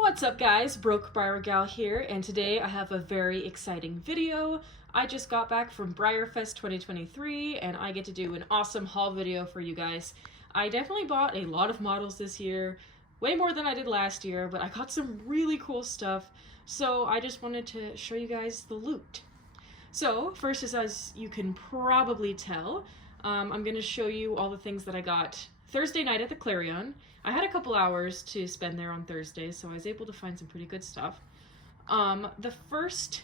What's up guys, Broke Breyer Gal here, and today I have a very exciting video. I just got back from Breyerfest 2023 and I get to do an awesome haul video for you guys. I definitely bought a lot of models this year, way more than I did last year, but I got some really cool stuff, so I just wanted to show you guys the loot. So first is, as you can probably tell, I'm going to show you all the things that I got Thursday night at the Clarion. I had a couple hours to spend there on Thursday, so I was able to find some pretty good stuff. The first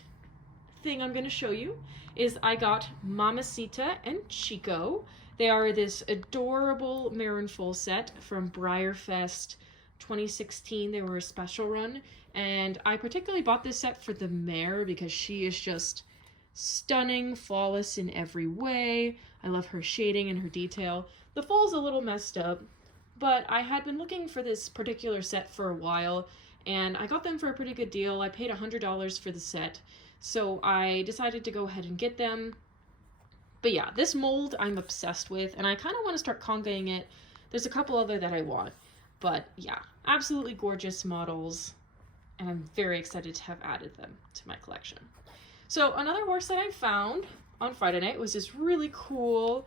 thing I'm going to show you is I got Mamacita and Chico. They are this adorable Marin full set from Breyerfest 2016. They were a special run, and I particularly bought this set for the mare because she is just stunning, flawless in every way. I love her shading and her detail. The foal's a little messed up, but I had been looking for this particular set for a while, and I got them for a pretty good deal. I paid $100 for the set, so I decided to go ahead and get them. But yeah, this mold I'm obsessed with, and I kind of want to start congaing it. There's a couple other that I want, but yeah, absolutely gorgeous models, and I'm very excited to have added them to my collection. So another horse that I found on Friday night was this really cool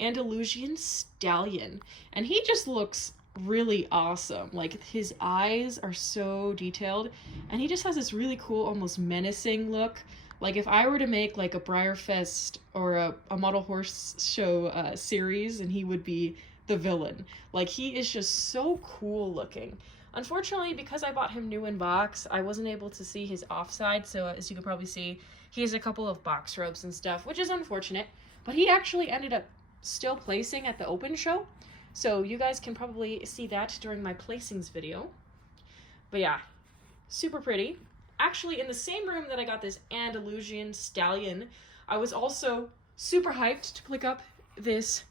Andalusian Stallion, and he just looks really awesome. Like, his eyes are so detailed, and he just has this really cool, almost menacing look. Like, if I were to make like a Breyerfest or a model horse show series, and he would be the villain. Like, he is just so cool looking. Unfortunately, because I bought him new in box, I wasn't able to see his offside, so as you can probably see, he has a couple of box ropes and stuff, which is unfortunate, but he actually ended up still placing at the open show, so you guys can probably see that during my placings video. But yeah, super pretty. Actually, in the same room that I got this Andalusian Stallion, I was also super hyped to pick up this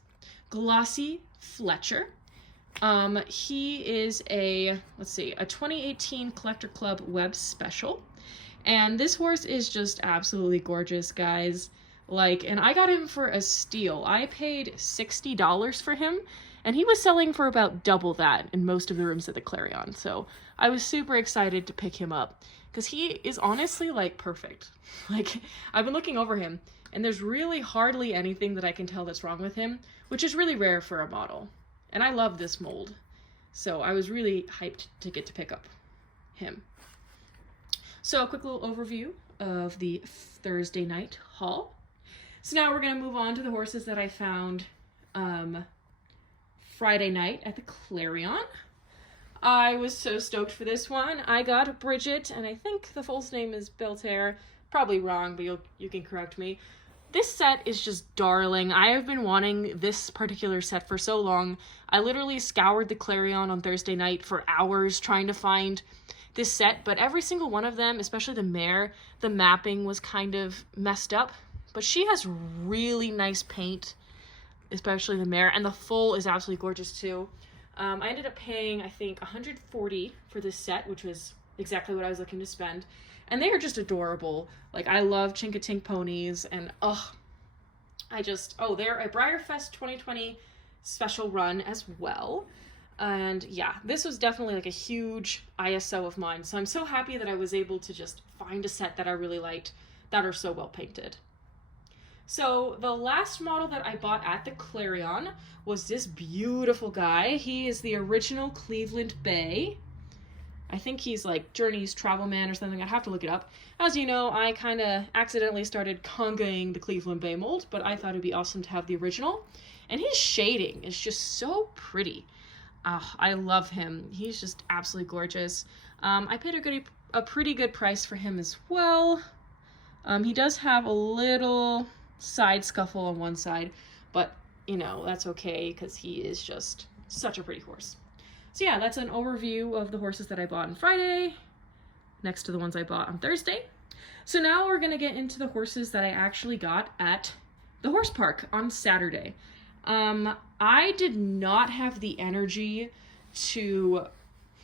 Glossy Fletcher. He is a 2018 Collector Club Web Special, and this horse is just absolutely gorgeous, guys. Like, and I got him for a steal. I paid $60 for him, and he was selling for about double that in most of the rooms at the Clarion, so I was super excited to pick him up, because he is honestly, like, perfect. Like, I've been looking over him, and there's really hardly anything that I can tell that's wrong with him, which is really rare for a model. And I love this mold, so I was really hyped to get to pick up him. So a quick little overview of the Thursday night haul. So now we're going to move on to the horses that I found Friday night at the Clarion. I was so stoked for this one. I got Bridget, and I think the full name is Belter. Probably wrong, but you can correct me. This set is just darling. I have been wanting this particular set for so long. I literally scoured the Clarion on Thursday night for hours trying to find this set, but every single one of them, especially the mare, the mapping was kind of messed up. But she has really nice paint, especially the mare, and the foal is absolutely gorgeous too. I ended up paying, I think, $140 for this set, which was exactly what I was looking to spend. And they are just adorable. Like, I love Chinkatink ponies, and they're a Breyerfest 2020 special run as well. And yeah, this was definitely like a huge ISO of mine. So I'm so happy that I was able to just find a set that I really liked that are so well painted. So the last model that I bought at the Clarion was this beautiful guy. He is the original Cleveland Bay. I think he's like Journey's Travel Man or something. I'd have to look it up. As you know, I kind of accidentally started congaing the Cleveland Bay mold, but I thought it'd be awesome to have the original. And his shading is just so pretty. I love him. He's just absolutely gorgeous. I paid a pretty good price for him as well. He does have a little side scuffle on one side, but you know, that's okay because he is just such a pretty horse. So yeah, that's an overview of the horses that I bought on Friday, next to the ones I bought on Thursday. So now we're going to get into the horses that I actually got at the horse park on Saturday. I did not have the energy to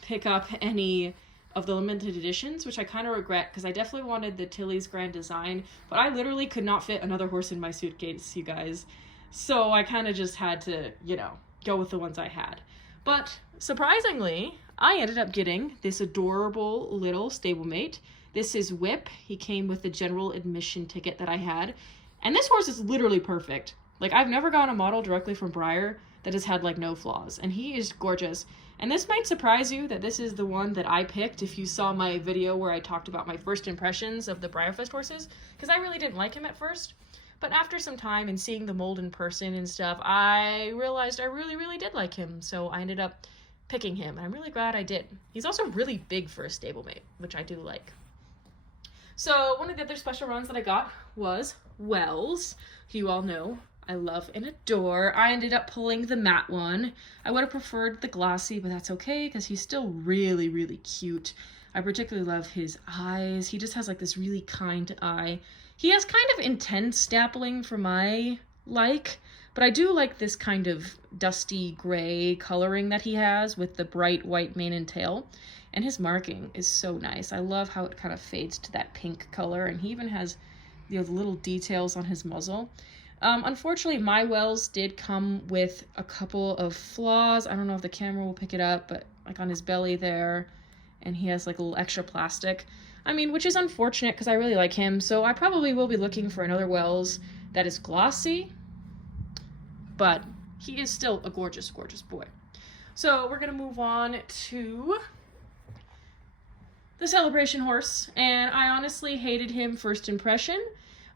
pick up any of the limited editions, which I kind of regret because I definitely wanted the Tilly's Grand Design, but I literally could not fit another horse in my suitcase, you guys. So I kind of just had to, you know, go with the ones I had. But surprisingly, I ended up getting this adorable little stablemate. This is Whip. He came with the general admission ticket that I had. And this horse is literally perfect. Like, I've never gotten a model directly from Breyer that has had, like, no flaws. And he is gorgeous. And this might surprise you that this is the one that I picked if you saw my video where I talked about my first impressions of the Breyerfest horses. Because I really didn't like him at first. But after some time and seeing the mold in person and stuff, I realized I really, really did like him. So I ended up picking him. And I'm really glad I did. He's also really big for a stablemate, which I do like. So one of the other special runs that I got was Wells, who you all know I love and adore. I ended up pulling the matte one. I would have preferred the glossy, but that's okay because he's still really, really cute. I particularly love his eyes. He just has like this really kind eye. He has kind of intense dappling for my like, but I do like this kind of dusty gray coloring that he has with the bright white mane and tail. And his marking is so nice. I love how it kind of fades to that pink color, and he even has the little details on his muzzle. Unfortunately, my Wells did come with a couple of flaws. I don't know if the camera will pick it up, but like on his belly there, and he has like a little extra plastic. I mean, which is unfortunate because I really like him, so I probably will be looking for another Wells that is glossy, but he is still a gorgeous, gorgeous boy. So we're gonna move on to the celebration horse, and I honestly hated him first impression,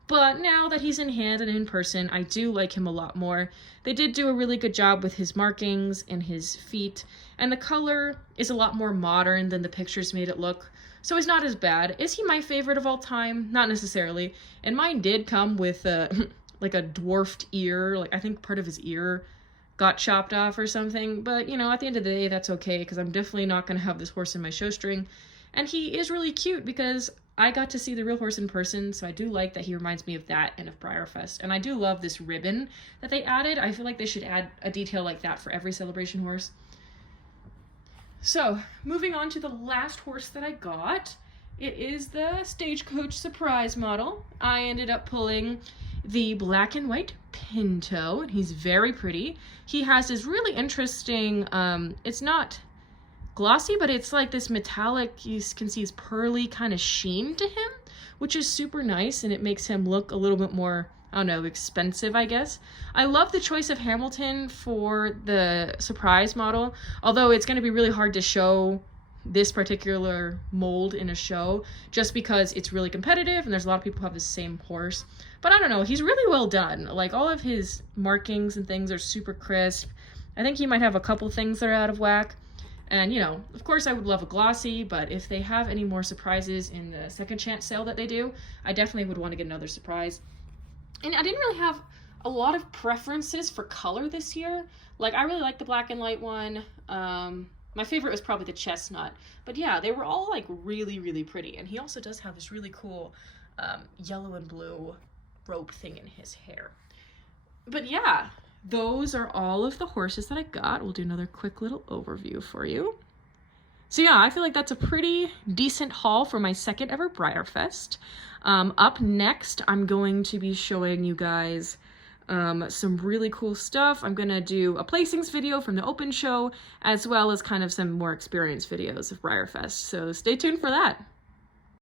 but now that he's in hand and in person, I do like him a lot more. They did do a really good job with his markings and his feet, and the color is a lot more modern than the pictures made it look, so he's not as bad. Is he my favorite of all time? Not necessarily, and mine did come with like a dwarfed ear. Like, I think part of his ear got chopped off or something, but you know, at the end of the day, that's okay, because I'm definitely not going to have this horse in my show string. And he is really cute because I got to see the real horse in person, so I do like that he reminds me of that and of Breyerfest. And I do love this ribbon that they added. I feel like they should add a detail like that for every celebration horse. So, moving on to the last horse that I got. It is the Stagecoach Surprise model. I ended up pulling the black and white Pinto, and he's very pretty. He has this really interesting, it's not glossy, but it's like this metallic, you can see his pearly kind of sheen to him, which is super nice, and it makes him look a little bit more, I don't know, expensive, I guess. I love the choice of Hamilton for the surprise model, although it's going to be really hard to show this particular mold in a show just because it's really competitive and there's a lot of people who have the same horse. But I don't know, he's really well done. Like, all of his markings and things are super crisp. I think he might have a couple things that are out of whack. And, you know, of course I would love a glossy, but if they have any more surprises in the second chance sale that they do, I definitely would want to get another surprise. And I didn't really have a lot of preferences for color this year. Like, I really like the black and white one. My favorite was probably the chestnut. But yeah, they were all, like, really, really pretty. And he also does have this really cool yellow and blue rope thing in his hair. But yeah, those are all of the horses that I got. We'll do another quick little overview for you. So yeah, I feel like that's a pretty decent haul for my second ever Breyerfest. Up next, I'm going to be showing you guys some really cool stuff. I'm going to do a placings video from the open show, as well as kind of some more experience videos of Breyerfest. So stay tuned for that.